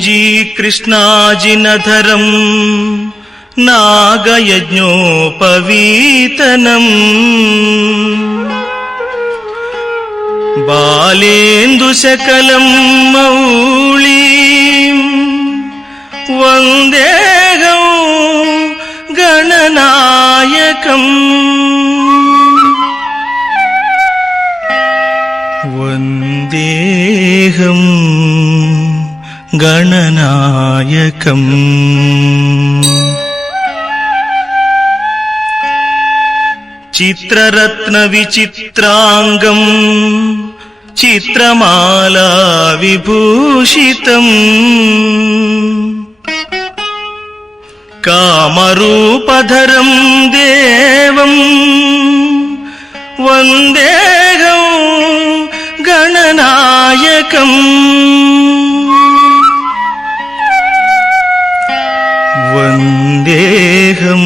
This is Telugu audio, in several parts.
मौञ्जी कृष्णाजिनधरम् नागयज्ञोपवीतनम् बालेन्दुशकलम् मौळीम् वन्देहं गणनायकम् वन्देहं गणनायकम्। चित्ररत्नविचित्राङ्गम् चित्रमाला विभूषितम् कामरूपधरं देवं वन्देहं गणनायकम् वन्देहं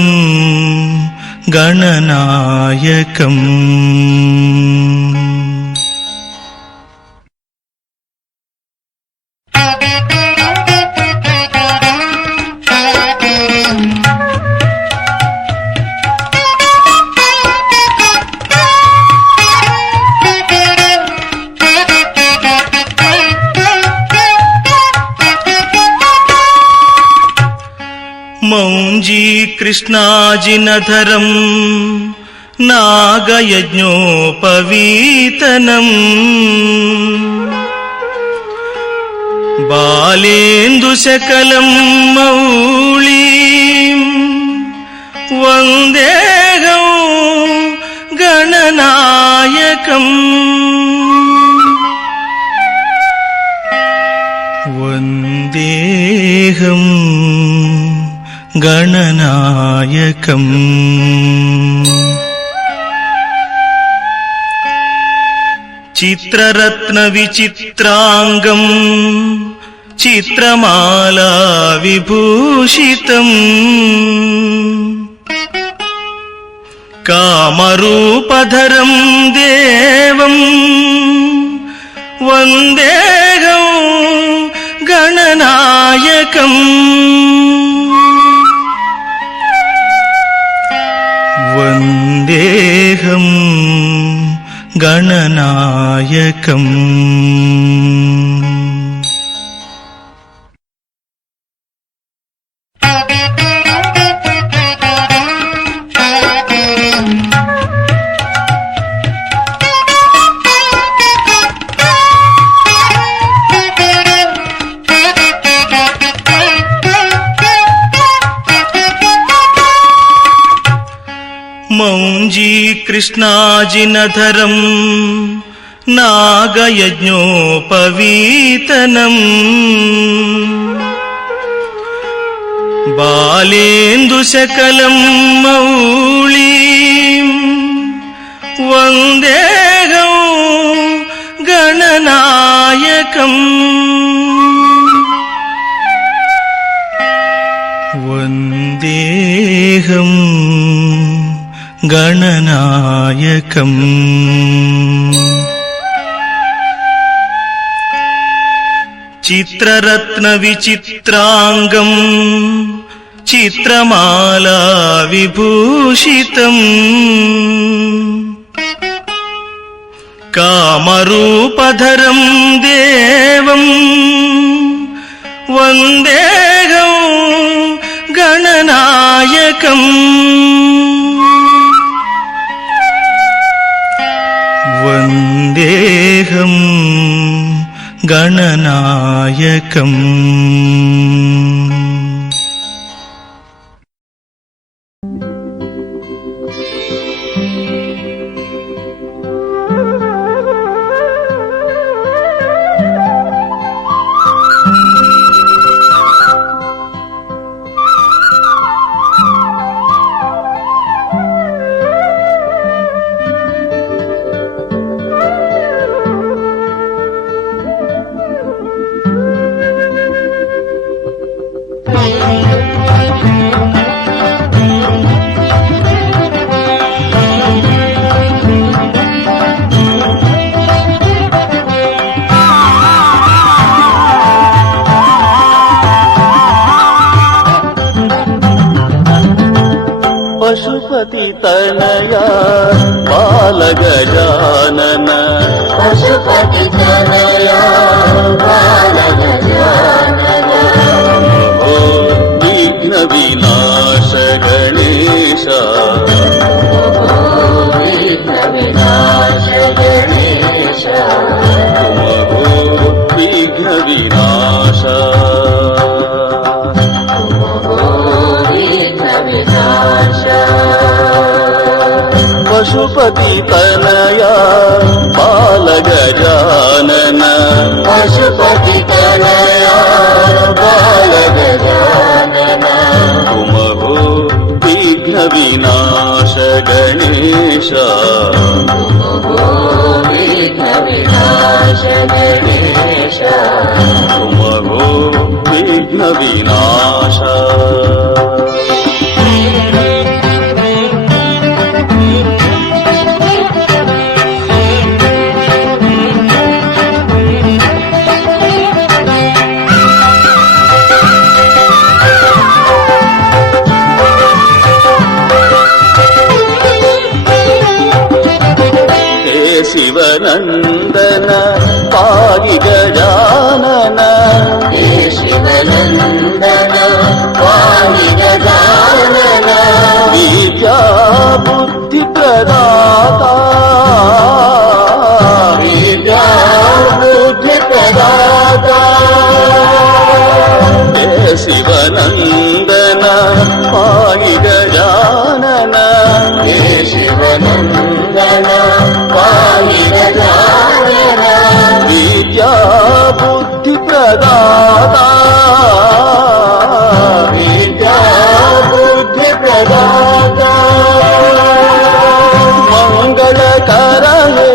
गणनायकम्। मौञ्जी कृष्णाजिनधरम् नागयज्ञोपवीतनम् बालेन्दुशकलम् मौळीम् वन्देहं गणनायकम् वन्देहं गणनायकम्। चित्ररत्नविचित्राङ्गम् चित्रमाला विभूषितम् कामरूपधरं देवं वन्देहं गणनायकम् वन्देहं गणनायकम्। मौञ्जी कृष्णाजिनधरम् नागयज्ञोपवीतनम् बालेन्दुशकलम् मौळीम् वन्देहं गणनायकम् वन्देहं गणनायकम्। चित्ररत्नविचित्राङ्गम् चित्रमाला विभूषितम् कामरूपधरं देवं वन्देहं गणनायकम् वन्देहं गणनायकम्। बालगजानन पशुपति तनया बालगजानन ओ विघ्न विनाश गणेश विघ्न विनाश गणेश तुम हो विघ्न विनाश विघ्न विनाश पशुपति तनया बालगजानन पशुपति तनया बालगजानन तुम हो विघ्न विनाश गणेश विघ्न विनाश गणेश तुम हो विघ्न विनाश शिवनन्दन पाहि गजानन हे शिवनन्दन पाहि गजानन विद्या बुद्धि प्रदाता विद्या बुद्धि प्रदाता हे शिवनन्दन पाहि गजानन हे शिवनन्दन पाहि गजानन विद्या बुद्धि प्रदाता विद्या बुद्धि प्रदाता मंगलकर हे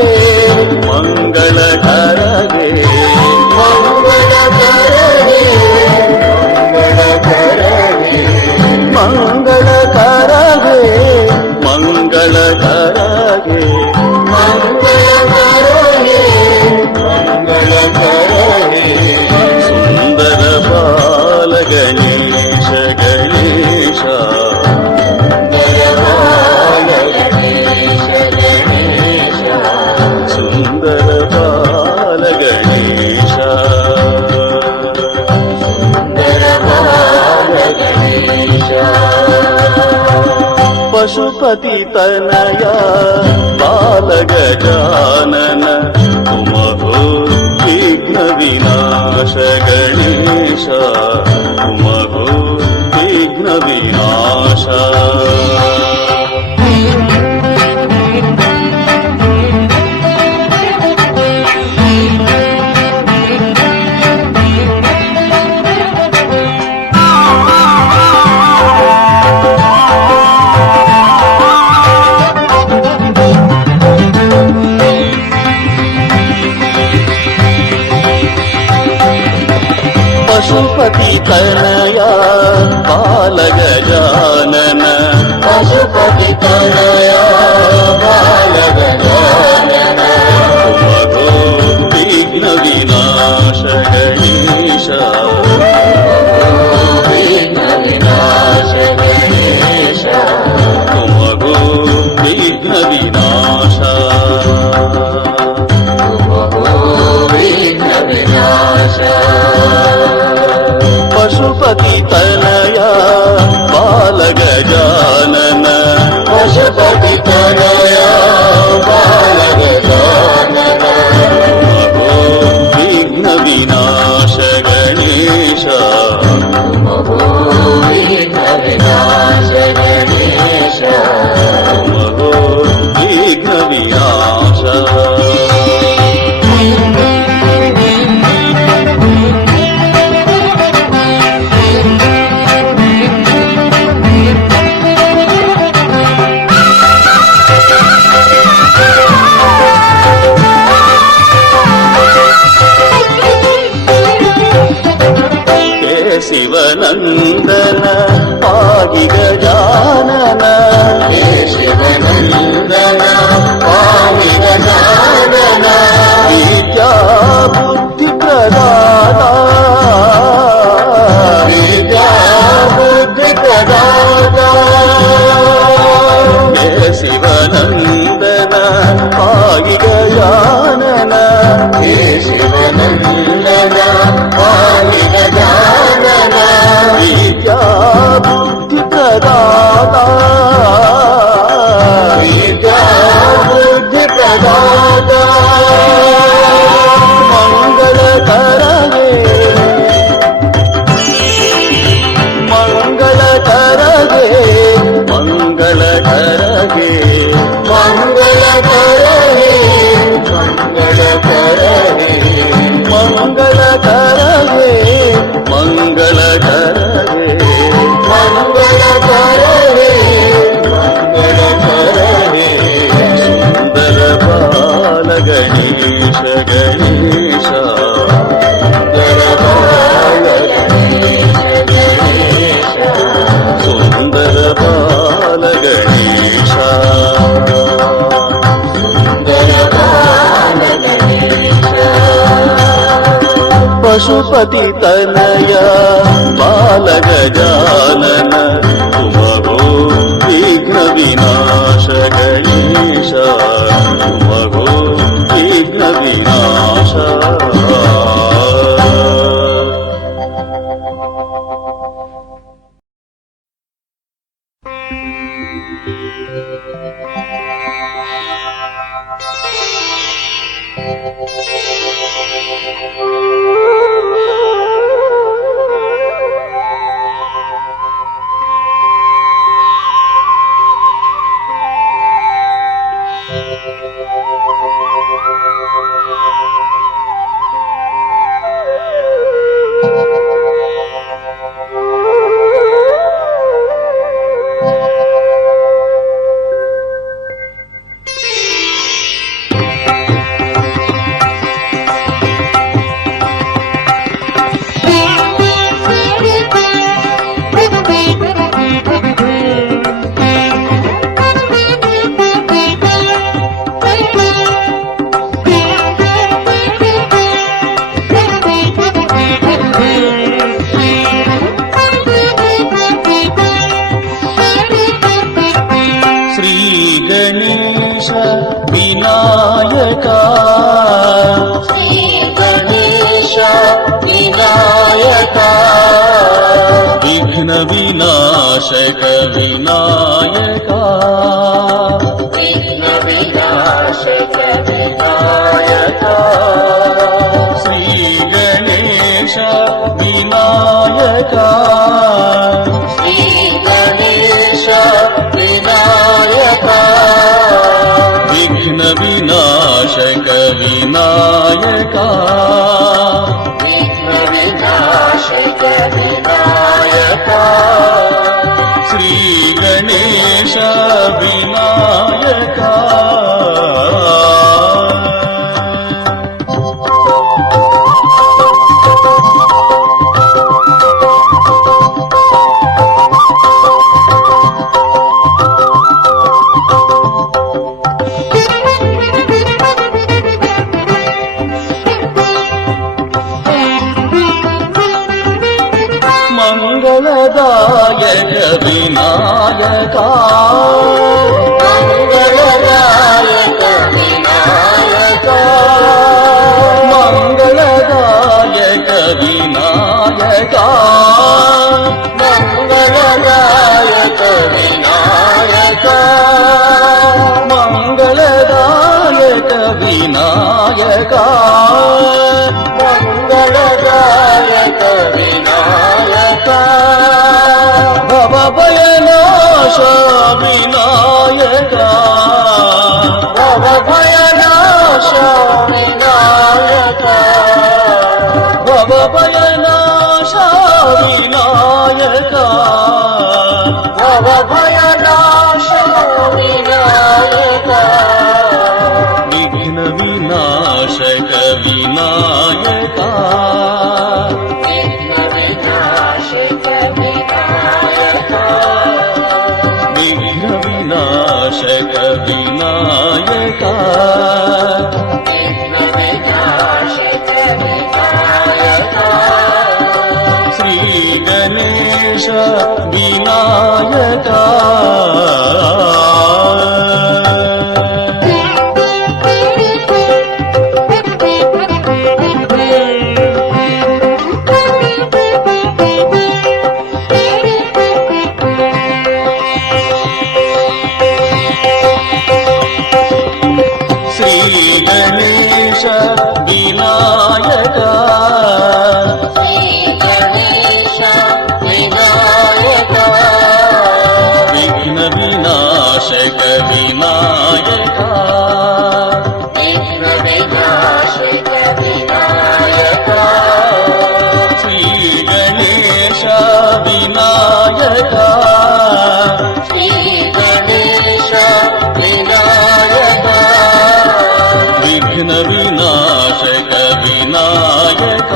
मंगलकर हे मंगलकर हे मंगलकर हे मंगलकर हे मंगलकर हे मंगलकर हे सुंदर बाल गणेश गणेश दरबार गणेश गणेश सुंदर बाल गणेश दरबार गणेश पशुपति तनया बाल गजानन तुम हो विघ्न विनाश गणेश तुम हो विघ्न विनाश पशुपति तनया बाल गजानन पशुपति तनया बाल गजानन तुम हो विघ्न विनाश गणेश विघ्न विनाश गणेश तुम हो विघ्न विनाश विघ्न विनाश पशुपति तनया बाल गजानन पशुपति ಗಜಾನನ ಹೇ ಶಿವನಂದನ ಪಾಹಿ ಗಜಾನನ ವಿದ್ಯಾ ಬುದ್ಧಿ ಪ್ರದಾತ ವಿದ್ಯಾ ಬುದ್ಧಿ ಪ್ರದಾತ ಮಂಗಳಕರವೇ ಮಂಗಳಕರವೇ ಮಂಗಳಕರವೇ ಮಂಗಳಕರವೇ ಮಂಗಳಕರವೇ ಮಂಗಳಕರವೇ ಮಂಗಳಕರವೇ ಮಂಗಳಕರವೇ ಮಂಗಳಕರವೇ ಸುಂದರ ಬಾಲ ಗಣೇಶ ಗಣೇಶ ಸುಂದರ ಬಾಲ ಗಣೇಶ ಪಶುಪತಿ ತನಯ ಬಾಲ ಗಜಾನನ ತುಮಗೋ ವಿಘ್ನ ವಿನಾಶ ಗಣೇಶ ತುಮಗೋ ವಿಘ್ನ ವಿನಾಶ विनाशक विनायका विघ्न विनाशक विनायका श्री गणेश विनायका श्री गणेश विनायका विघ्न विनाशक विनायका विघ्न विनाशक विनायका श्री गणेश विनायका मंगलदायक विनायका मंगलदायक विनायका मंगलदायक विनायका मंगलदायक विनायका मंगलदायक विनायका मंगलदायक विनायका भवभयनाश विनायका भवभयनाश विनायका भवभयनाश विनायका भवभयनाश विनायका विघ्न विनाशक विनायका विघ्न विनाशक विनायका विघ्न विनाशक विनायका विघ्न विनाशक विनायका श्री गणेश विनायका गणेश विनायक श्री गणेश विनायक विघ्न विनाशक विनायक विघ्न विनाशक विनायक श्री गणेश विनायक श्री गणेश विनायक विघ्न विनाशक विनायक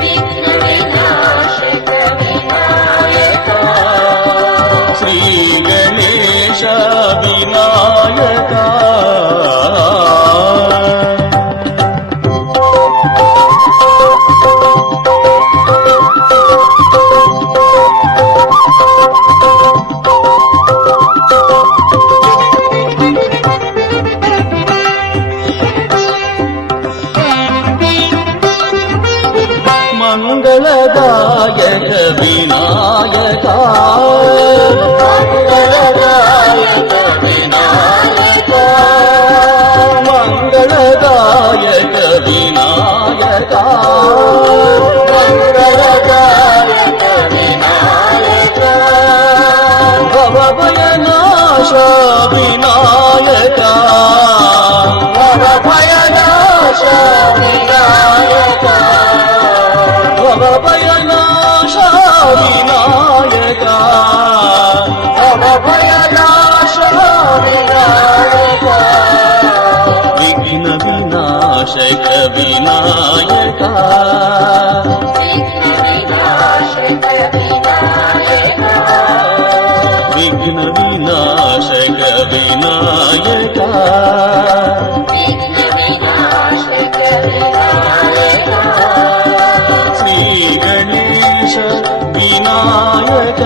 विघ्न विनाशक विनायक श्री गणेश विनायक मंगलदायक विनायक मंगलदायक विनायक मंगलदायक विनायक मंगलदायक विनायक भवभयनाश विनायक भवभयनाश विनायक भवभयनाश विनायक भवभयनाश विनायक विघ्न विनाशक विनायक विघ्न विनाशक विनायक विघ्न विनाशक विनायक विघ्न विनाशक विनायक श्री गणेश विनायक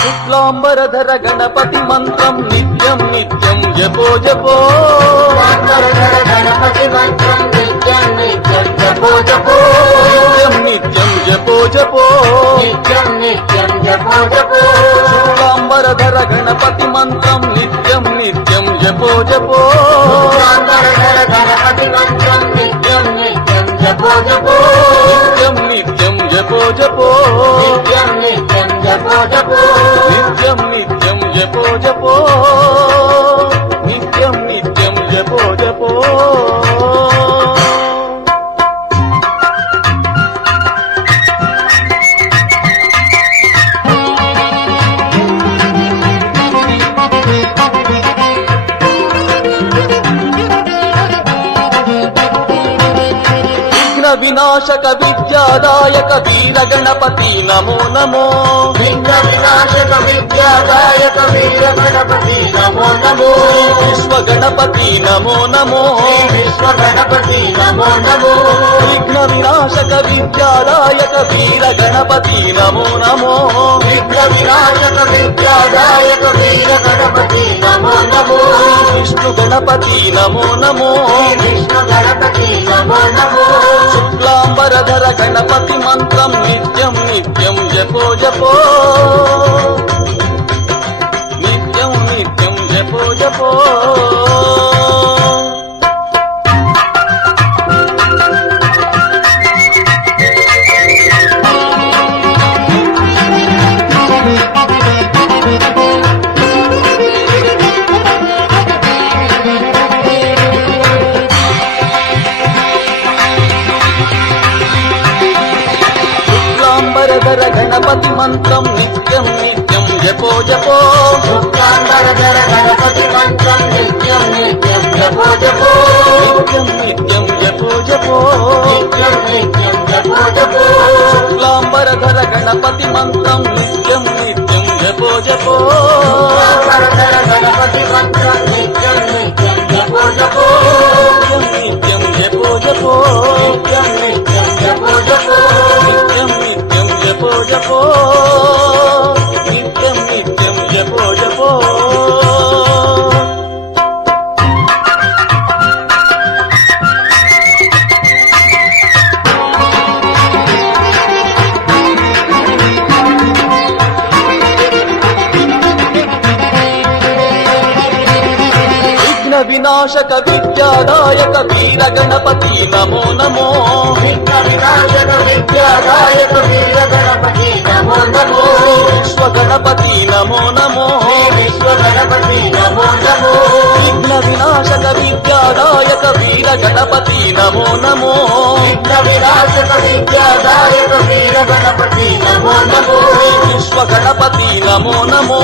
शुक्लांबरधर गणपति मंत्रम नित्यं नित्यं जपो जपो गणपति मंत्रं नित्यं नित्यं जपो जपो नित्यं नित्यं जपो जपो नित्यं नित्यं जपो जपो शुक्लांबरधर गणपति मंत्रम नित्यं नित्यं जपो जपो गणपति मंत्रं नित्यं नित्यं जपो जपो नित्यं नित्यं जपो जपो नित्यं नित्यं जपो जपो नित्यं नित्यं जपो जपो नित्यं नित्यं जपो जपो विनाशक विद्यादायक वीर गणपति नमो नमो विघ्न विनाशक विद्यादायक वीर गणपति नमो नमो विश्व गणपति नमो नमो विश्व गणपति नमो नमो विघ्न विनाशक विद्यादायक वीर गणपति नमो नमो विघ्न विनाशक विद्यादायक वीर गणपति नमो नमो विष्णु गणपति नमो नमो विष्णु गणपति नमो नमो शुक्लांबरधर गणपति मंत्रम नित्यं नित्यं जपो जपो नित्यं नित्यं जपो जपो गणपति मंत्रम नित्यं नित्यं జపో శుక్లాంబరధర గణపతి మంత్రం నిత్యం నిత్యం జపో జపో నిత్యం నిత్యం జపో జపో నిత్యం నిత్యం జపో జపో శుక్లాంబరధర గణపతి మంత్రం నిత్యం నిత్యం జపో జపో శుక్లాంబరధర గణపతి మంత్రం నిత్యం నిత్యం జపో జపో నిత్యం నిత్యం జపో జపో నిత్యం నిత్యం జపో జపో నిత్యం నిత్యం జపో జపో నిత్యం నిత్యం జపో జపో వినాశక విద్యాదాయక వీర గణపతి నమో నమో విఘ్న వినాశక విద్యాదాయక వీర గణపతి నమో నమో విశ్వ గణపతి నమో నమో విశ్వ గణపతి నమో నమో విఘ్న వినాశక విద్యాదాయక వీర గణపతి నమో నమో విఘ్న వినాశక విద్యాదాయక వీర గణపతి నమో నమో విశ్వ గణపతి నమో నమో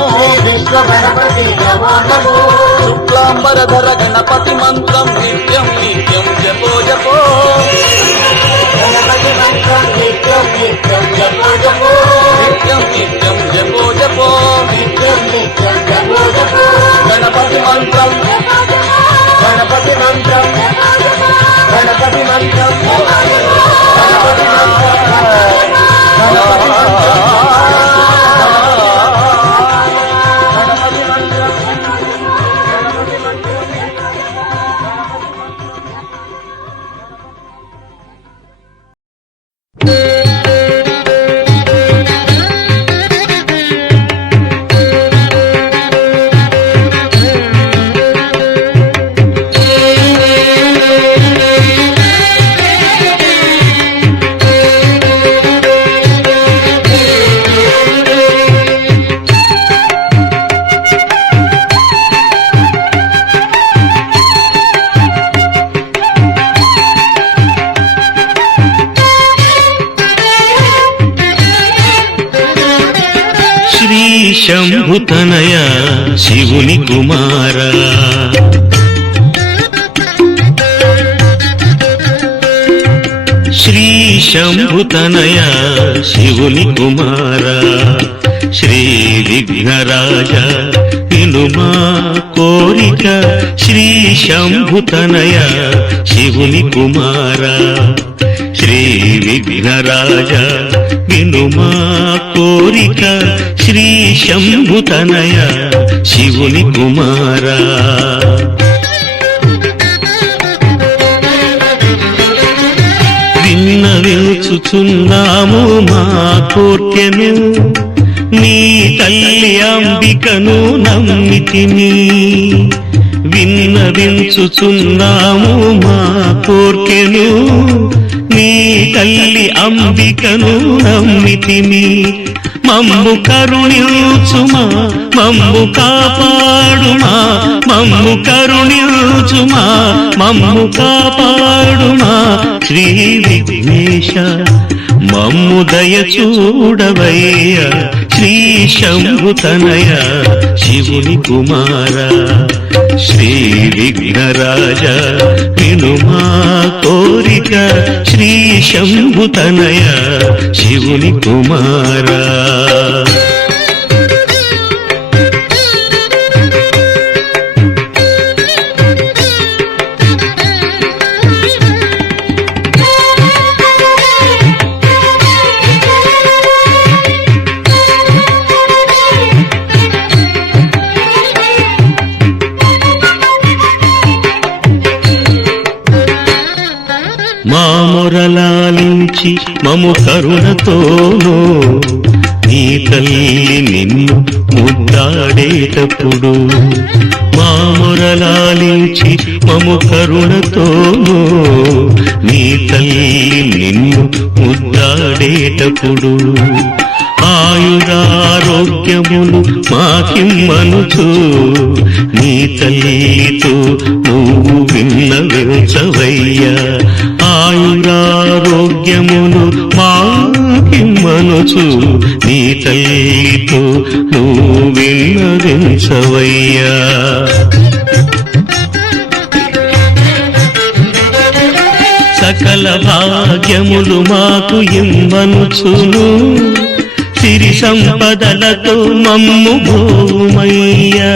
విశ్వ గణపతి నమో నమో శుక్లాంబరధర గణపతి మంత్రం నిత్యం నిత్యం జపో జపో గణపతి మంత్రం నిత్యం నిత్యం జపో జపో నిత్యం నిత్యం జపో జపో నిత్యం నిత్యం జపో జపో గణపతి మంత్రం గణపతి మంత్రం గణపతి మంత్రం గణపతి శంభుతనయ శివుని కుమార శ్రీ శంభుతనయ శివుని కుమార శ్రీ విఘ్నరాజ వినుమా కోరిక శ్రీ శంభుతనయ శివుని కుమార శ్రీ విఘ్నరాజ వినుమా కోరిక శ్రీ శంభుతనయ శివుని కుమార విన్నవించుచున్నాము మా కోర్కెను నీ తల్లి అంబికను నమ్మితిని విన్నవించుచున్నాము మా కోర్కెను నీ తల్లి అంబికను నమ్మితిని మమ్ము కరుణించుమా మమ్ము కాపాడుమా మమ్ము కరుణించుమా మమ్ము కాపాడుమా శ్రీ విఘ్నేశ మమ్ము దయ చూడవయ్య శ్రీ శంభుతనయ శివుని కుమార శ్రీ విఘ్నరాజ వినుమా కోరిక శ్రీ శంభుతనయ శివుని కుమార మా మొరలాలించి మము కరుణతోనూ నీ తల్లి నిన్ను ముద్దాడేటప్పుడు మా మొరలాలించి మము కరుణతోనూ నీ తల్లి నిన్ను ముద్దాడేటప్పుడు ఆయురారోగ్యములు మాకిమ్మనుచు నీ తల్లితో నువ్వు విన్నవించవయ్యా ఆయురారోగ్యములు మాకిమ్మ మాకిమ్మనుచు నీ తల్లితో నువ్వు విన్నదించవయ్యా. సకల భాగ్యములు మాకు ఇమ్మనుచును సిరి సంపదలతో మమ్ము భూమయ్యా.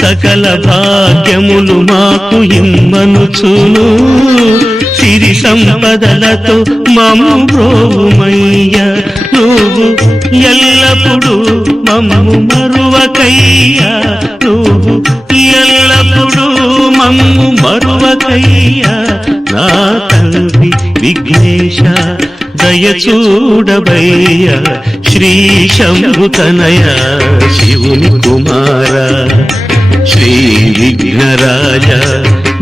సకల భాగ్యములు మాకు ఇమ్మనుచును సిరి సంపదలతో మమ్ము భూమయ్యా. నువ్వు ఎల్లప్పుడూ మమ్ము మరువకయ్యా. నువ్వు ఎల్లప్పుడూ మమ్ము మరువకయ్యా. నా తండ్రి విఘ్నేశ దయచూడబయ్య. శ్రీ శంభుతనయ శివుని కుమార శ్రీ విఘ్నరాజ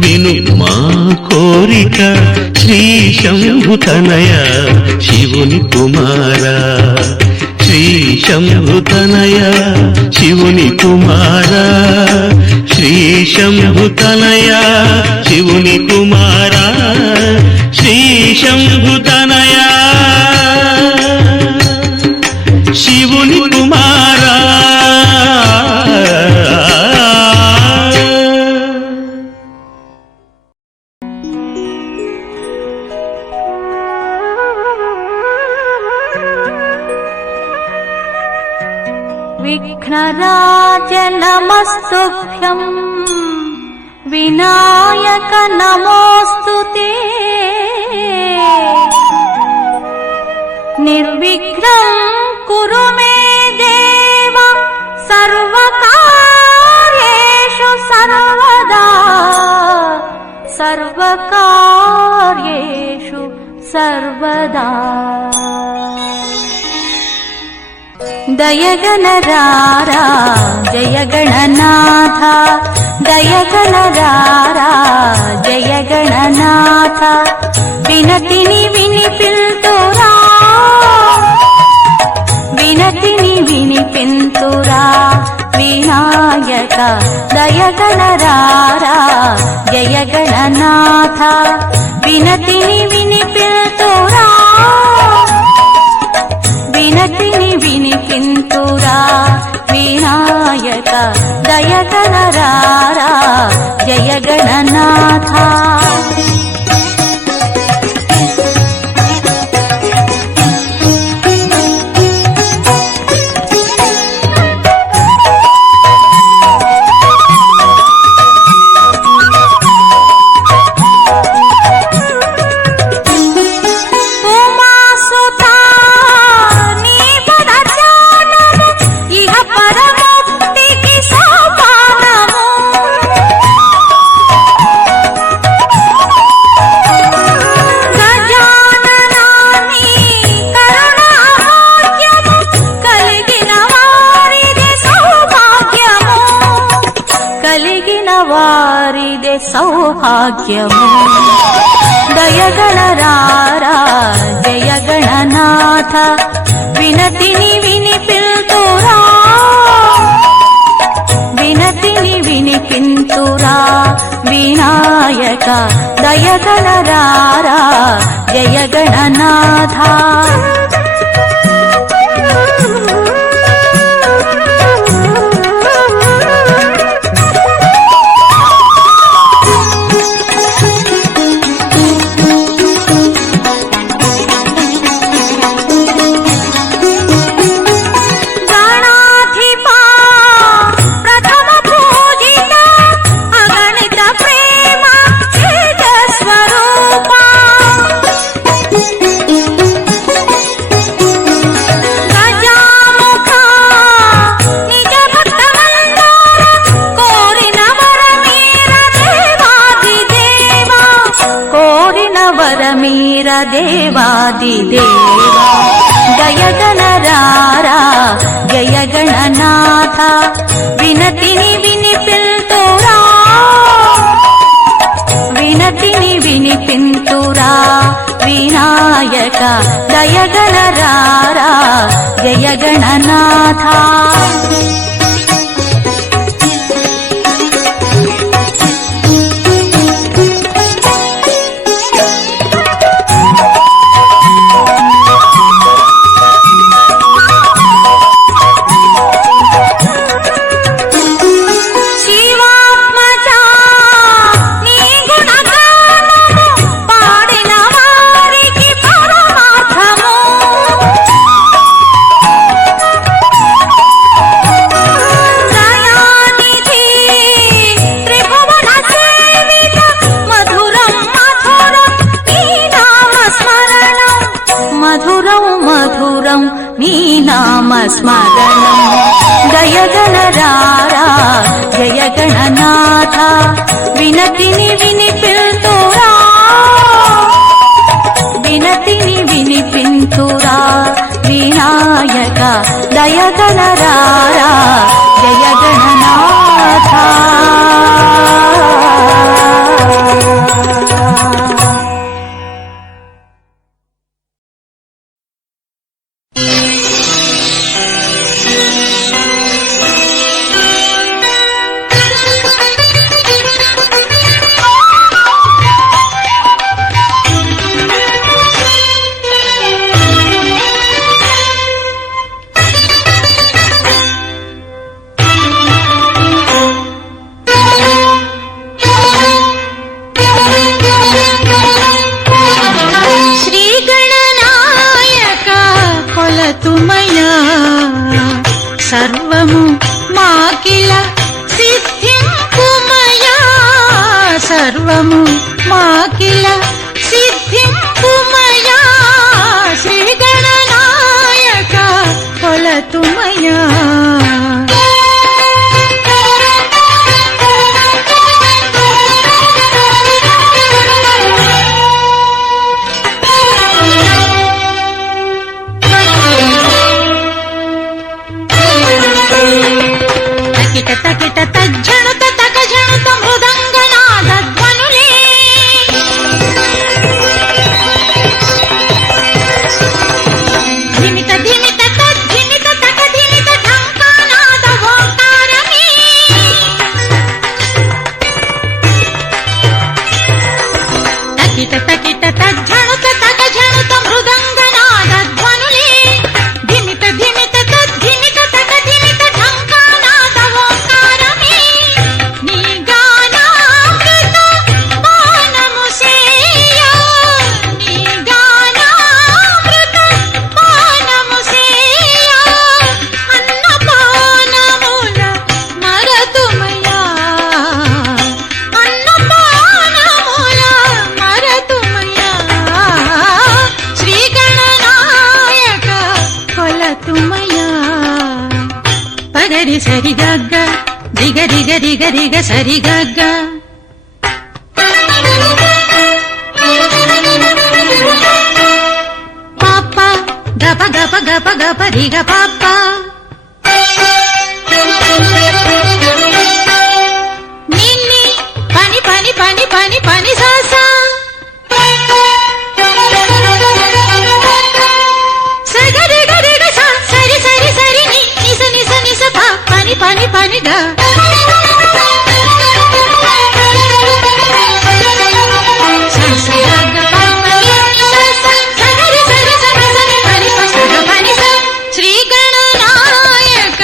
విను మా కోరిక. శ్రీ శంభుతనయ శివుని కుమార శ్రీ శంభుతనయ శివుని కుమార శ్రీ శంభుతనయ శివుని కుమార శ్రీ శంభుతనయ శివుని కుమార. విఘ్నరాజ నమస్తుభ్యం వినాయక నమోస్తుతే. నిర్విఘ్నం కురు మే దేవ సర్వకార్యేషు సర్వదా. సర్వకార్యేషు సర్వదా. దయగణరారా జయ గణనాథ. దయగణరారా జయ గణనాథ. వినతిని వినిపింతురా వినతిని వినిపింతురా వినాయక. దయగణరారా జయ గణనాథ. వినతిని వినిపింతురా వినతిని వినిపింతురా వినాయక. దయగణరారా జయ గణనాథ. సౌభాగ్యము. దయగణరారా జయ గణనాథ. వినతిని వినిపింతురా వినతిని వినిపింతురా వినాయక. దయగణరారా జయ గణనాథ. దేవాదిదేవా. దయగణరారా జయ గణనాథ. వినతిని వినిపింతురా వినతిని వినిపింతురా వినాయక. దయగణరారా జయ గణనాథ. దయగలరారా జయ గణనాథ వినతిని వినిపింతురా వినతిని వినిపింతురా వినాయక దయగలరారా జయ గణనాథ సర్వము మాకిల సిద్ధింపుమయా సర్వము మాకిల సిద్ధింపుమయా శ్రీ గణనాయక కొలతుమయా తకిట తజ్జణుత తకజణుత మృదంగనాద ధ్వనులే ధిమిత ధిమిత తద్ధిమిత తకధిమిత ఢంకానాద ఓంకారమే తకిట తజ్జణుత తకజణుత మృదంగనాద ధ్వనులే ధిమిత ధిమిత తద్ధిమిత తకధిమిత ఢంకానాద ఓంకారమే నీ గానామృత పానము సేయ నీ గానామృత పానము సేయ అన్నపానముల మరతుమయా అన్నపానముల మరతుమయా శ్రీ గణనాయక కొలతుమయా పగరి సరి గగ్గ దిగ దిగ దిగ దిగ సరి గగ్గ పాప గప గప గప గప దిగ పాప నిన్ని పని పని పని పని పని సాసా సగరి గరి గ సా సరి సరి సరి ని నిస నిస నిస ప పని పని పని ద స స గ ప పని ని స స సగరి సరి సరి సరి పని ప స గ పని స శ్రీ గణనాయక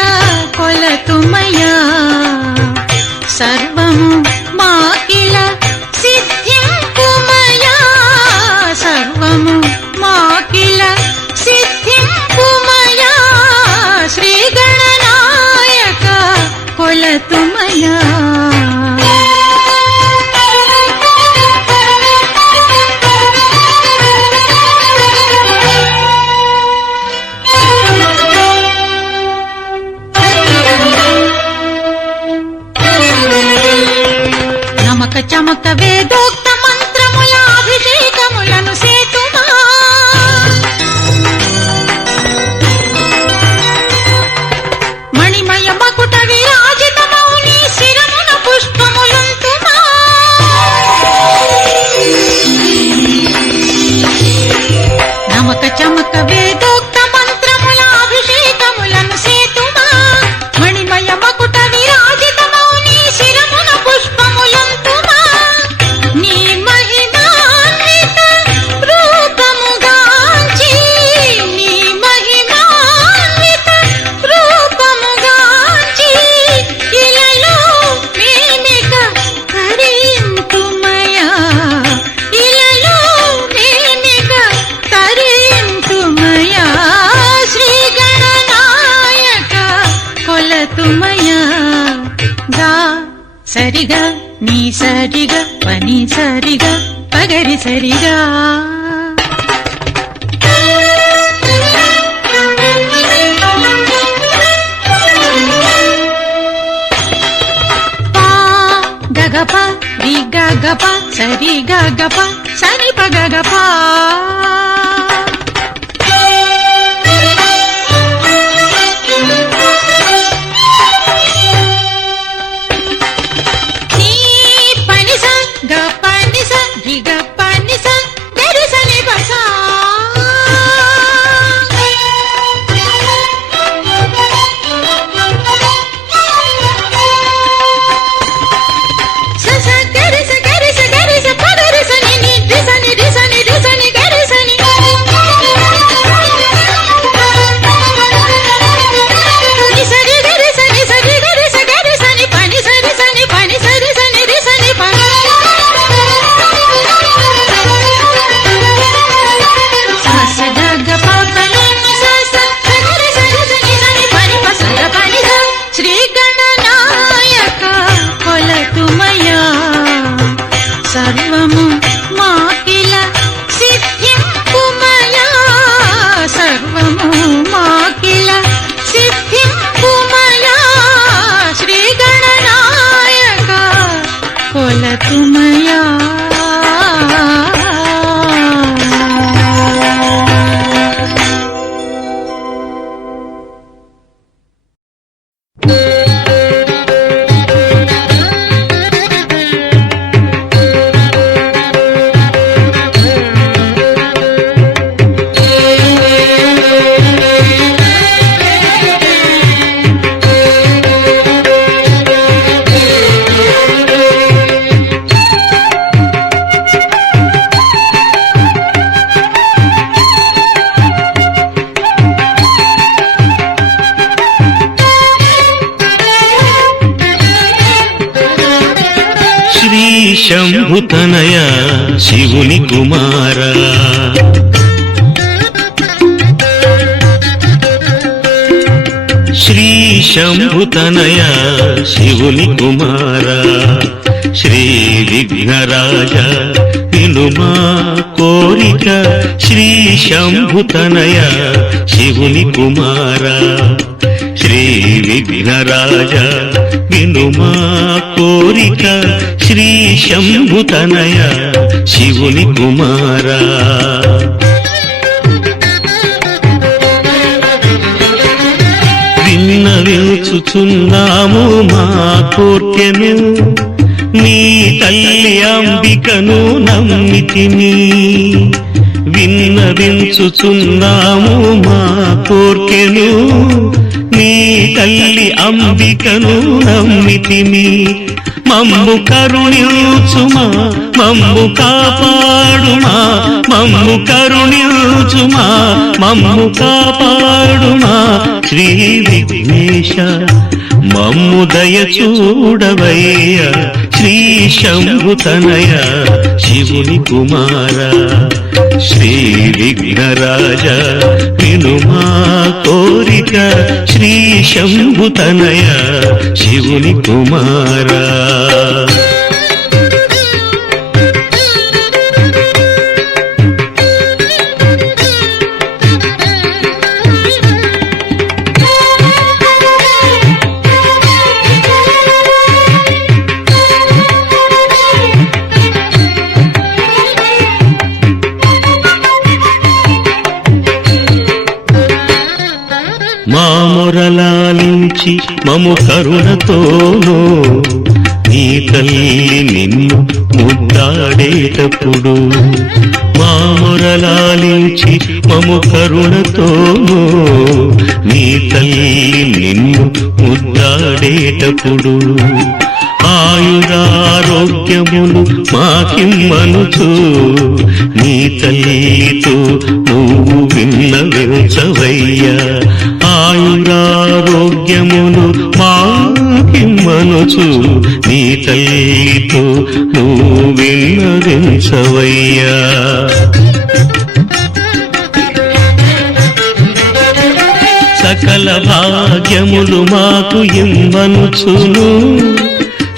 కొలతుమయా సర్వము మాకిల సిద్ధింపుమయా సర్వము మాకిల సిద్ధింపుమయా శ్రీ గణనాయక కొలతుమయా నమక చమక వేదోక్త మంత్రముల అభిషేకములను సేతుమా మణిమయ మకుట విరాజిత మౌని శిరమున పుష్పములుంతుమా నమక చమక వేదోక్త మంత్రముల అభిషేకములను సేతుమా మణిమయ మకుట విరాజిత మౌని శిరమున పుష్పములుంతుమా నీ మహిమాన్విత రూపముగాంచి నీ మహిమాన్విత రూపముగాంచి ఇలలో మేమిక తరింతుమయా ఇలలో మేమిక తరింతుమయా శ్రీ గణనాయక కొలతుమయా గా సరిగా నీ సరిగా పని సరిగా పగరి సరిగా గగప సరి గగప సరి ప గగప సర్వము మాకిల సిద్ధింపుమయా సర్వము మాకిల సిద్ధింపుమయా శ్రీ గణనాయక కొలతుమయా శంభుతనయ శివుని కుమార శ్రీ శంభుతనయ శివుని కుమార శ్రీ విఘ్నరాజ వినుమా కోరిక శ్రీ శంభుతనయ శివుని కుమార శ్రీ విఘ్నరాజ వినుమా కోరిక శ్రీ శంభుతనయ శివుని కుమార విన్నవించుచున్నాము మా కోర్కెను నీ తల్లి అంబికను నమ్మితిని విన్నవించుచున్నాము మా కోర్కెను నీ తల్లి అంబికను నమ్మితిని మమ్ము కరుణించుమా మమ్ము కాపాడుమా మమ్ము కరుణించుమా మమ్ము కాపాడుమా శ్రీ విఘ్నేశ మమ్ము దయ చూడవయ్య శ్రీ శంభుతనయ శివుని కుమార శ్రీ విఘ్నరాజ వినుమా కోరిక శ్రీ శంభుతనయ శివుని కుమార మా మొరలాలించి మము కరుణతోనూ నీ తల్లి నిన్ను ముద్దాడేటప్పుడు మా మొరలాలించి మము కరుణతోనూ నీ తల్లి నిన్ను ముద్దాడేటప్పుడు ఆయురారోగ్యములు మాకిమ్మనుచు నీ తల్లితో నువ్వు విన్నవించవయ్యా ఆయురారోగ్యములు మాకిమ్మనుచు నీ తల్లితో నువ్వు విన్నవించవయ్యా సకల భాగ్యములు మాకు ఇమ్మనుచును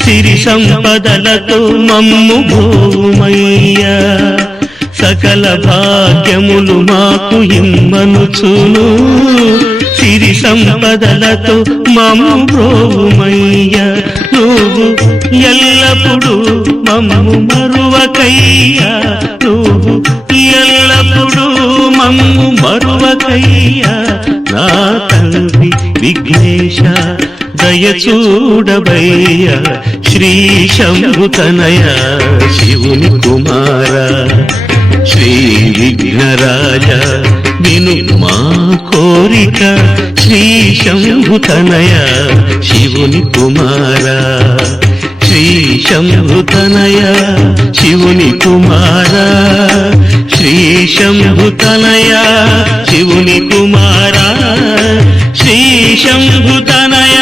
సిరి సంపదలతో మమ్ము భూమయ్యా సకల భాగ్యములు మాకు ఇమ్మనుచును సిరి సంపదలతో మమ్ము భూమయ్యా నువ్వు ఎల్లప్పుడూ మమ్ము మరువకయ్యా, నువ్వు ఎల్లప్పుడూ మమ్ము మరువకయ్యా. నా తండ్రి విఘ్నేశ దయచూడబయ్య, శ్రీ శంభుతనయ శివుని కుమార, శ్రీ విఘ్నరాజ విను మా కోరిక, శ్రీ శంభుతనయ శివుని కుమార, శ్రీ శంభుతనయ శివుని కుమార, శ్రీ శంభుతనయ శివుని కుమార, శ్రీ శంభుతనయ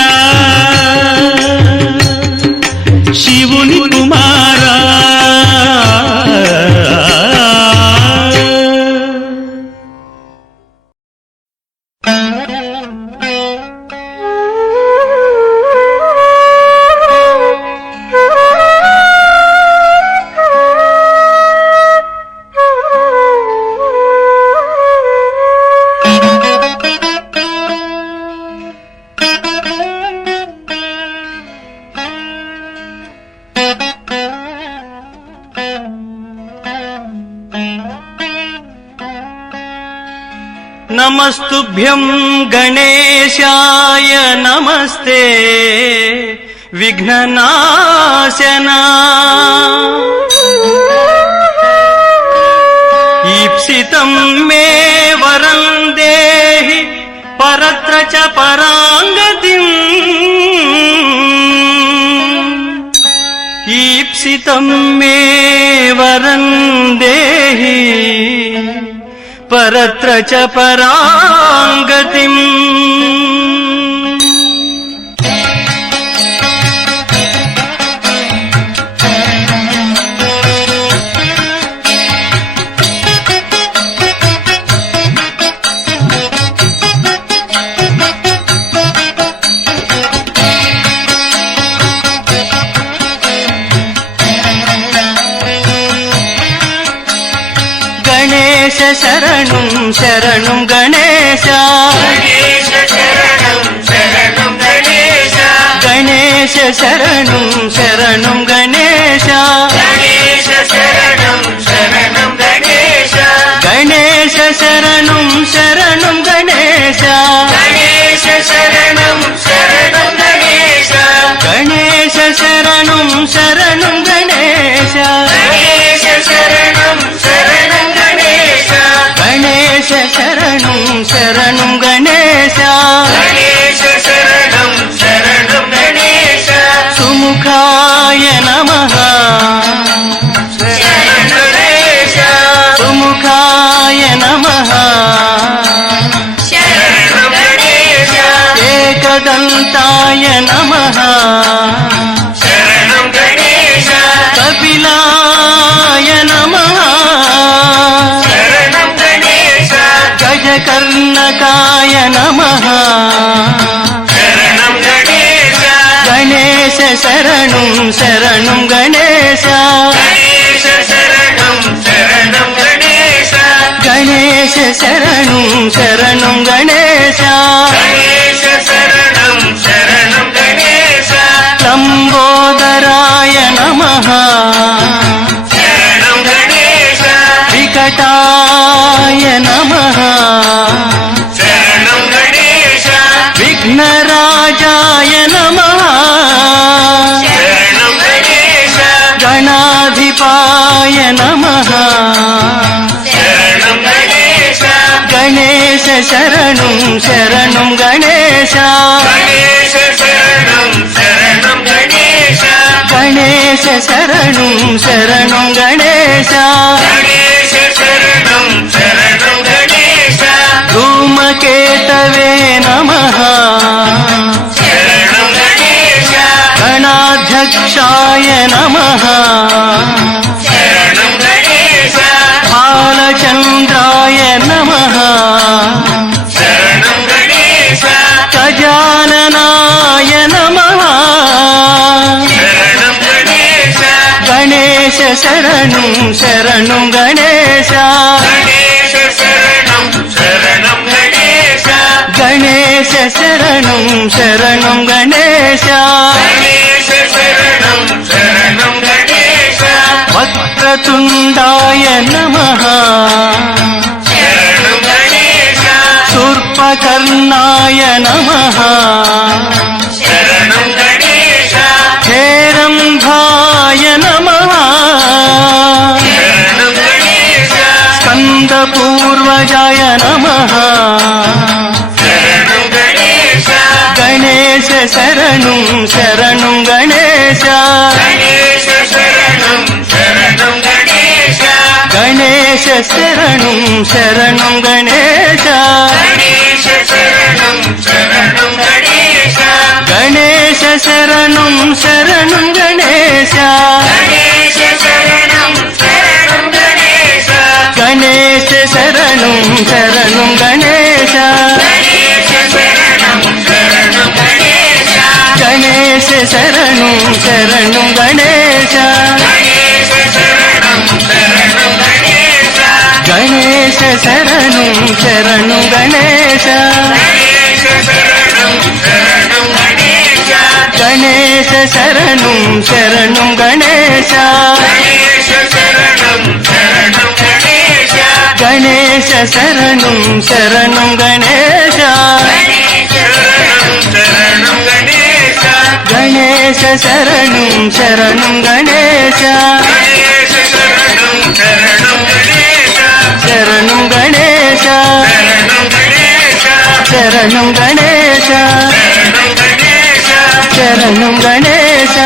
శివుని కుమార. నమస్తుభ్యం గణేశాయ నమస్తే విఘ్ననాశనా, ఈప్సితం మే వరం దేహి పరత్ర చ పరాంగతిం, ఈప్సితం మే వరం దేహి పరత్ర చ పరాంగతిం. గణేశ శరణం శరణం గణేశ, గణేశ శరణం శరణం గణేశ, గణేశ శరణం శరణం గణేశ, గణేశ శరణం శరణం గణేశ, గణేశ శరణం శరణం గణేశ, గణేశ శరణం శరణం గణేశ, గణేశ శరణం శరణం గణేశ, గణేశ శరణం శరణం గణేశ, గణేశ శరణం శరణం గణేశ. సుముఖాయ నమః శరణం గణేశ, సుముఖాయ నమః శరణం గణేశ, ఏకదంతాయ నమః శరణం గణేశ, కపిలాయ నమః శరణం గణేశ, గజకర్ణకాయ నమః శరణం గణేశ, గణేశ శరణం శరణం గణేశ, గణేశ శరణం శరణం గణేశ, గణేశ శరణం శరణం గణేశ, గణేశ శరణం శరణం గణేశ. లంబోదరాయ నమః శరణం గణేశ, వికటాయ నమః శరణం గణేశ, విఘ్నరాజాయ నమః శరణం గణేశ, గణాధిపాయ నమః శరణం గణేశ, గణేశ శరణం శరణం గణేశ, గణేశ శరణం శరణం గణేశ, గణేశ శరణం శరణం గణేశ, గణేశ శరణం శరణం గణేశ. ధూమకేతవే నమః శరణం గణేశ, గణాధ్యక్షాయ నమః శరణం గణేశ, బాలచంద్రాయ నమః శరణం గణేశ, గజాననాయ నమః శరణం గణేశ, గణేశ శరణం శరణం గణేశ, గణేశ శరణం శరణం గణేశ, గణేశ శరణం శరణం గణేశ, గణేశ వక్రతుండాయ నమః శూర్పకర్ణాయ నమః హేరంభాయ నమః స్కందపూర్వజాయ నమః గణేశ శరణం శరణం గణేశ గణేశ శరణం శరణం గణేశ గణేశ శరణం శరణం గణేశ గణేశ శరణం శరణం గణేశ గణేశ శరణం శరణం గణేశ గణేశ శరణం శరణం గణేశ గణేశ శరణం శరణం గణేశ గణేశ శరణం శరణం గణేశ గణేశ శరణం శరణం గణేశ శరణం గణేశ శరణం గణేశ శరణం గణేశ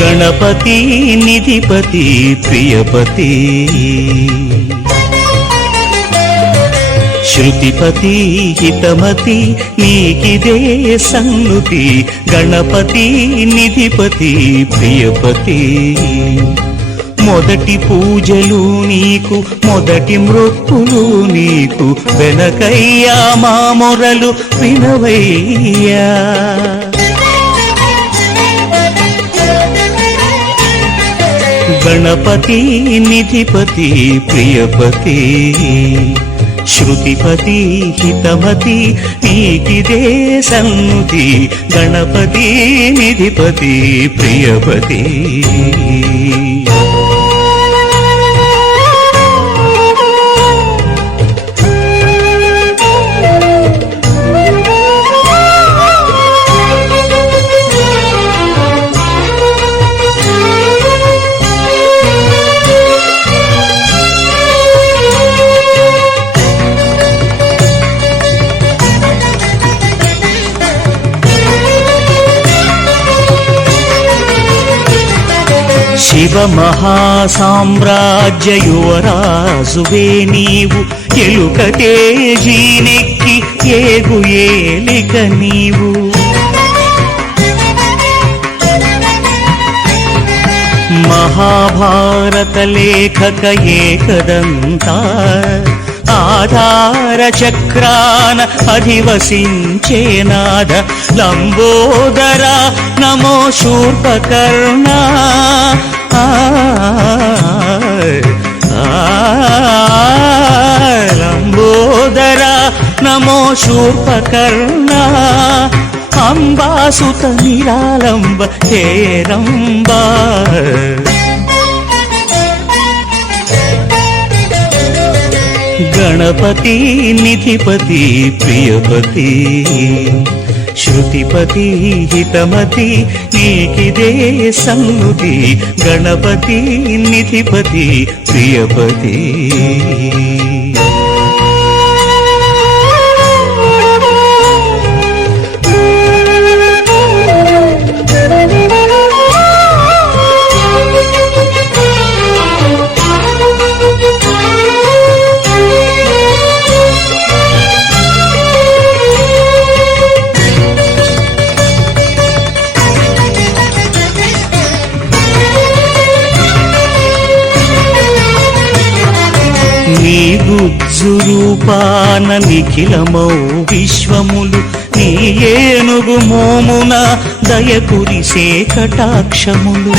గణపతి నిధిపతి ప్రియపతి శృతిపతి హితమతి నీకిదే సన్నుతి గణపతి నిధిపతి ప్రియపతి మొదటి పూజలు నీకు మొదటి మృక్కులు నీకు వెనకయ్యా మా మొరలు వినవయ్యా గణపతి నిధిపతి ప్రియపతి శృతిపతి హితమతి నీకిదే సన్నుతి గణపతి నిధిపతి ప్రియపతి శివ మహాసామ్రాజ్య యువరాజువే నీవు ఎలుక తేజీనెక్కి ఏగు ఏలిక నీవు మహాభారత లేఖక ఏకదంతా ఆధార చక్రాన అధివసించేనాద లంబోదర నమో శూర్పకర్ణ లంబోదర నమో శూర్పకర్ణ అంబాసుత నిరాళంబ హేరంబ గణపతి నిధిపతి ప్రియపతి శృతిపతి హితమతి నీకిదే సన్నుతి గణపతి నిధిపతి ప్రియపతి పాలన నిఖిలమౌ విశ్వములు నీ ఏనుగు మోమున దయ కురిసే కటాక్షములు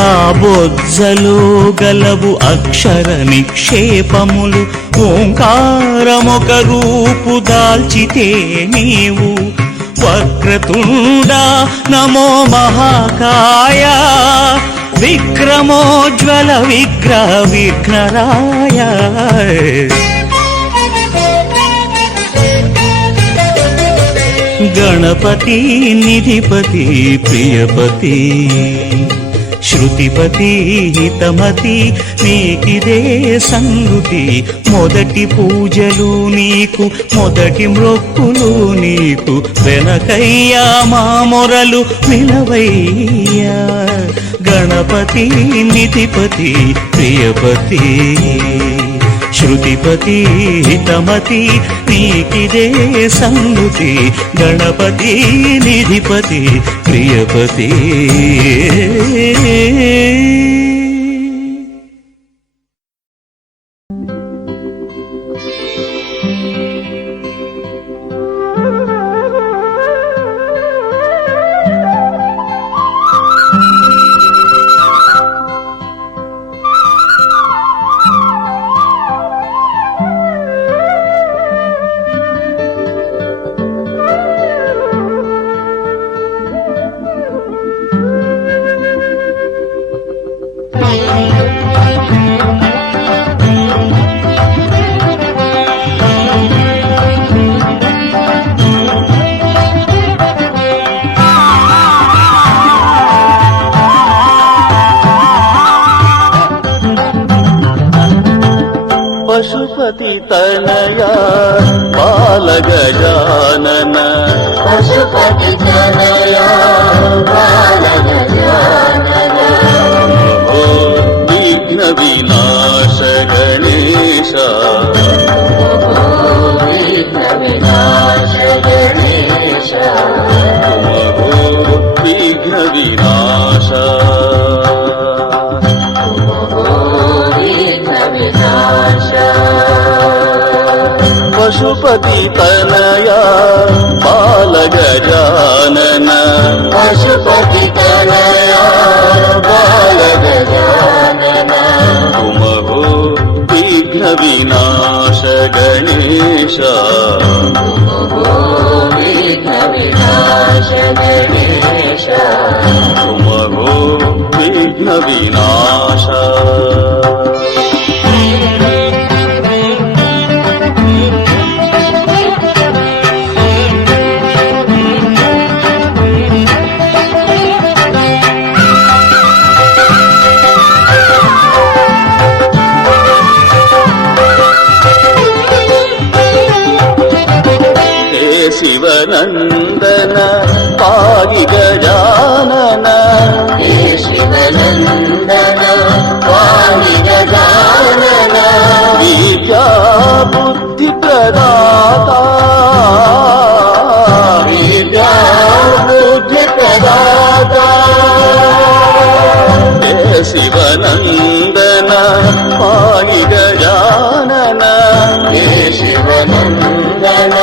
ఆ బొజ్జలో గలవు అక్షర నిక్షేపములు ఓంకారమొక రూపు దాల్చితే నీవు వక్రతుండా నమో మహాకాయ విక్రమోజ్వల విగ్రహ విఘ్నరాయ గణపతి నిధిపతి ప్రియపతి శృతిపతి హితమతి నీకిదే సంగతి మొదటి పూజలు నీకు మొదటి మ్రొక్కులు నీకు వెనకయ్యా మా మొరలు వినవయ్యా గణపతి నిధిపతి ప్రియపతి శృతిపతి హితమతి నీకిదే సంగతి గణపతి నిధిపతి ప్రియపతి పశుపతి తనయా బాలగజానన పశుపతి తనయా బాలగజానన ఓ విఘ్న వినాశ గణేశ విఘ్న వినాశ గణేశ ఓ విఘ్న వినాశ విఘ్న వినాశ పశుపతి తనయా బాలగజానన పశుపతి తనయా బాలగజానన ఉమహో విఘ్న వినాశ గణేశ విఘ్న వినాశ గణేశ ఉమహో విఘ్న వినాశ శివనందన పారి గజానన హే శివనందన పాణి గజానన విద్యా బుద్ధి ప్రదాత విద్యా బుద్ధి ప్రదాత హే శివనందన పారి గజానన హే శివనందన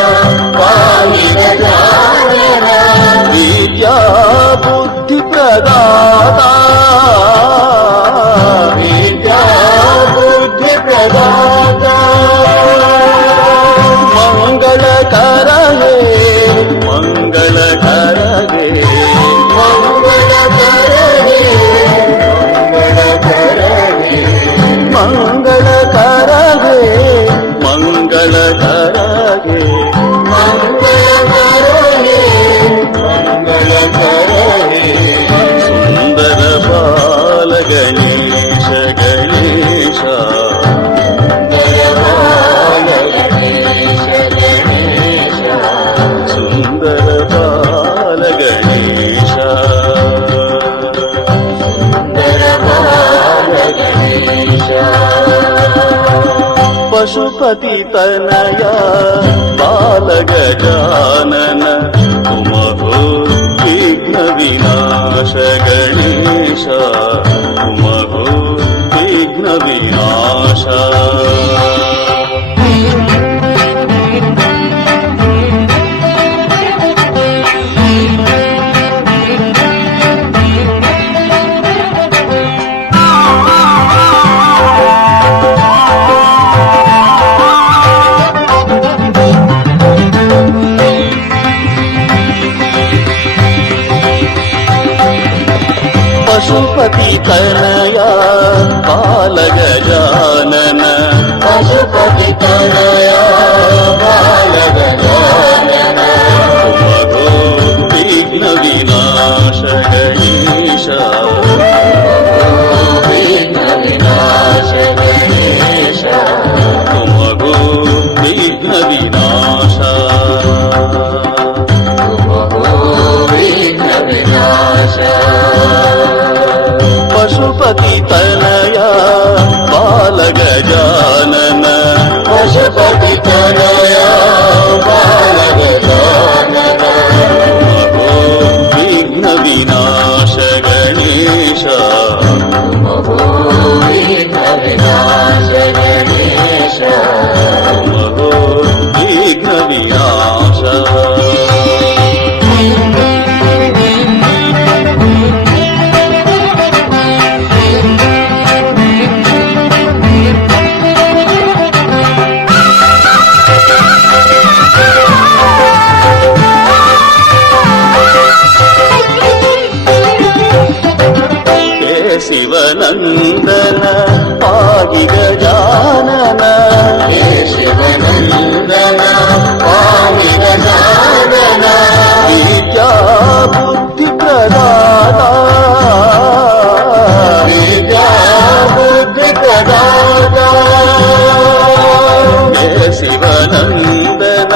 పాణి గజానన విద్యా బుద్ధి ప్రదాత విద్యా బుద్ధి ప్రదాత మంగళకర హే మంగళకర హే మంగళకర హే మంగళకర హే మంగళకర హే మంగళకర హే మంగళకర హే సుందర బాల గణేశ గణేశ సుందర బాల గణేశ పశుపతి తనయా బాల గజానన ఉమహో విఘ్న వినాశ గణేశ ఉమహో విఘ్న పశుపతి తనయ బాల గజానన పశుపతి తనయ బాల గజానన మగో విఘ్న వినాశ గణేశ విఘ్న వినాశ గణేశ మగో విఘ్న వినాశ విఘ్న వినాశ పశుపతి తనయ బాల గజానన పశుపతి తనయ బాల గజానన మగో విఘ్న వినాశ గణేశ విఘ్న వినాశ గణేశ మగో విఘ్న వినాశ శివనందన పాగి గజానన హే శివనందన పావి గజానన విద్యా బుద్ధి ప్రదాత విద్యా బుద్ధి ప్రదాత హే శివనందన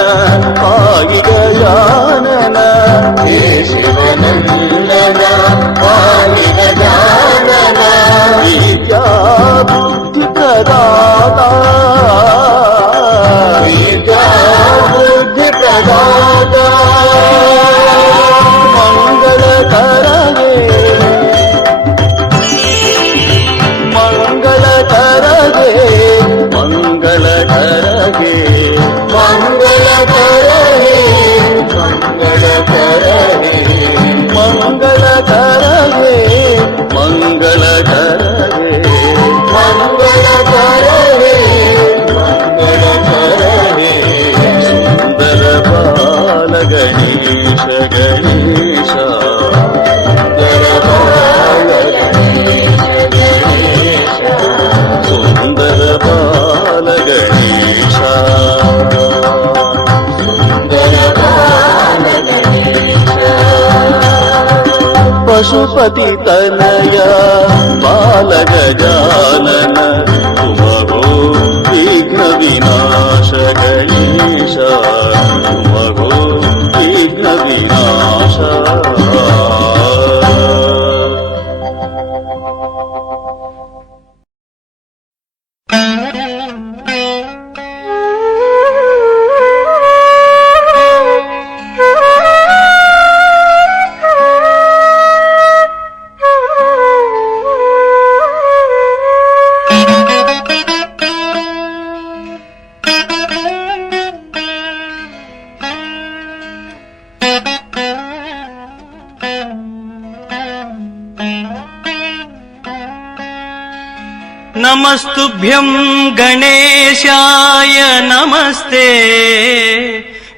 పాగి గజానన హే శివనందన పావి గజానన విద్యా బుద్ధి ప్రదాత విద్యా బుద్ధి ప్రదాత మంగళకరమే మంగళకరమే మంగళకరమే మంగళకరహే మంగళకరహే మంగళకరమే మంగళకరమే మంగళకరహే మంగళకరహే సుందర బాల గణేశ గణేశ గణబాల గణేశ గణేశ సుందర బాల గణేశ గణబాల గణేశ పశుపతి తనయ బాల గజానన తుమగో విఘ్న వినాశ గణేశ తుమగో విఘ్న వినాశ नमस्तुभ्यं गणेशाय नमस्ते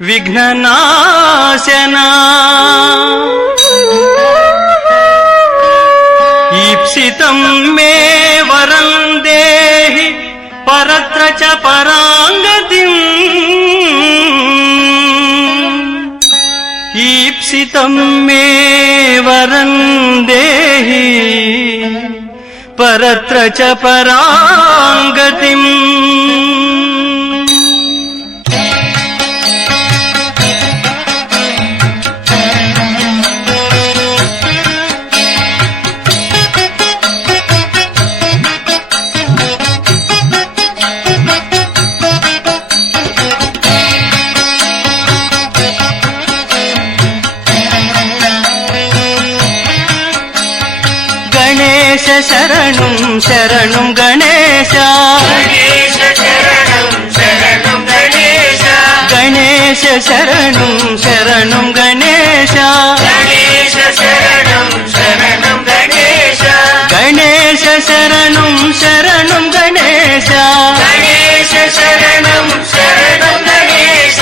विघ्ननाशना ईप्सितं मे वरं देहि परत्र च पराङ्गतिम् ईप्सितं मे वरं देहि परत्र च पराङ्गतिम् गणेश शरणं शरणं गणेश गणेश शरणं शरणं गणेश गणेश शरणं शरणं गणेश गणेश शरणं शरणं गणेश गणेश शरणं शरणं गणेश गणेश शरणं शरणं गणेश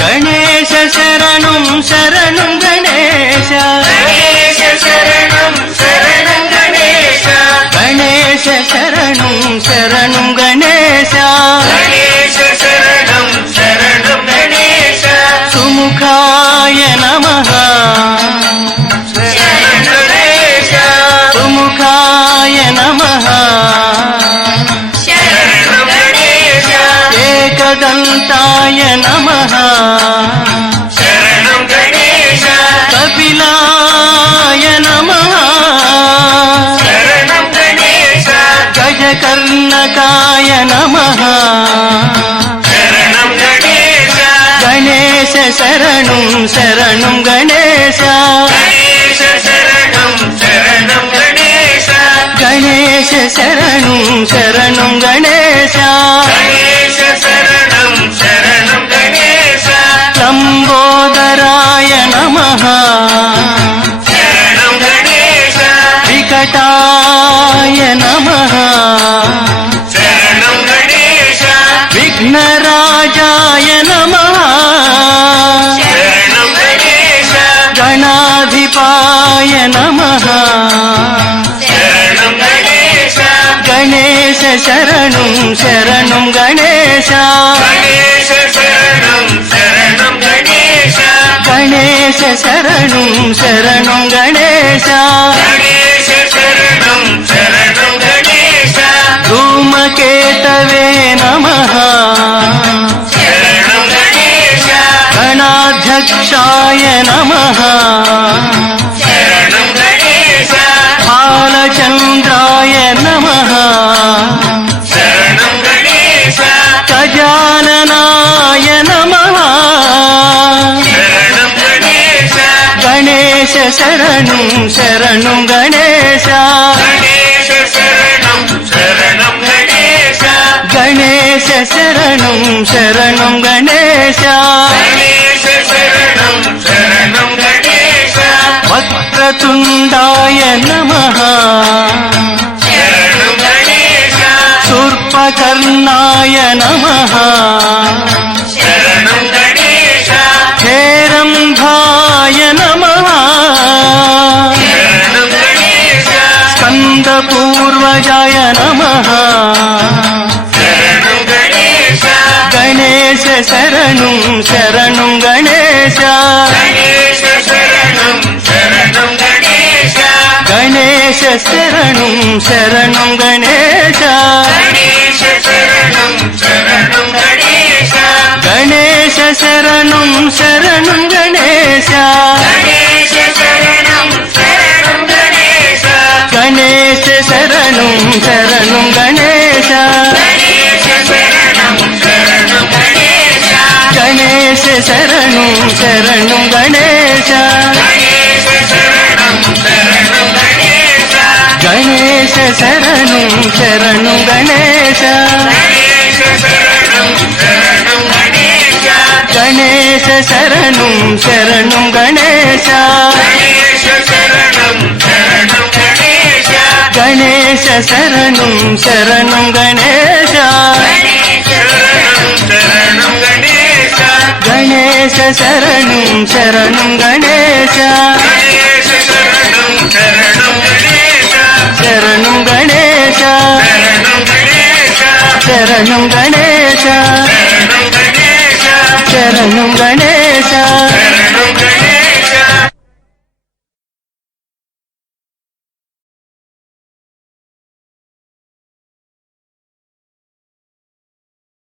गणेश शरणं शरणं गणेश गणेश शरणं शरणं गणेश ఏకదంతాయ నమః శరణం గణేశ కపిలాయ నమః శరణం గణేశ గజకర్ణకాయ నమః శరణం గణేశ గణేశ శరణం శరణం గణేశ గణేశ శరణం శరణం గణేశ గణేశ శరణం శరణం గణేశ గణేశ శరణం శరణం గణేశ లంబోదరాయ నమః శరణం గణేశ వికటాయ నమః శరణం గణేశ విఘ్నరాజాయ నమః శరణం గణేశ గణాధిపాయ నమః శరణం గణేశ గణేశ శరణం శరణం గణేశ గణేశ శరణం శరణం గణేశ గణేశ శరణం శరణం గణేశ గణేశ శరణం శరణం గణేశ ధూమకేతవే నమః శరణం గణేశ గణాధ్యక్షాయ నమః శరణం గణేశ బాలచంద్రాయ నమః శరణం గణేశ గజాననాయ నమః శరణం గణేశ గణేశ శరణం శరణం గణేశ గణేశ శరణం శరణం గణేశ గణేశ శరణం శరణం గణేశ గణేశ శరణం శరణం గణేశ వక్రతుండాయ నమః శరణం గణేశ శూర్పకర్ణాయ నమః శరణం గణేశ హేరంభాయ నమః శరణం గణేశ స్కందపూర్వజాయ నమః శరణం గణేశ గణేశ శరణం శరణం గణేశ గణేశ శరణం శరణం గణేశ గణేశ శరణం శరణం గణేశ గణేశ శరణం శరణం గణేశ గణేశ శరణం శరణం గణేశ గణేశ శరణం శరణం గణేశ గణేశ శరణం శరణం గణేశ గణేశ శరణం శరణం గణేశ గణేశ శరణం శరణం గణేశ గణేశ శరణం శరణం గణేశ గణేశ శరణం శరణం గణేశ గణేశ శరణం శరణం గణేశ గణేశ శరణం శరణం గణేశ గణేశ శరణం శరణం గణేశ గణేశ శరణం శరణం గణేశ గణేశ శరణం శరణం గణేశ గణేశ శరణం శరణం గణేశ గణేశ శరణం గణేశ శరణం గణేశ శరణం గణేశ శరణం గణేశ శరణం గణేశ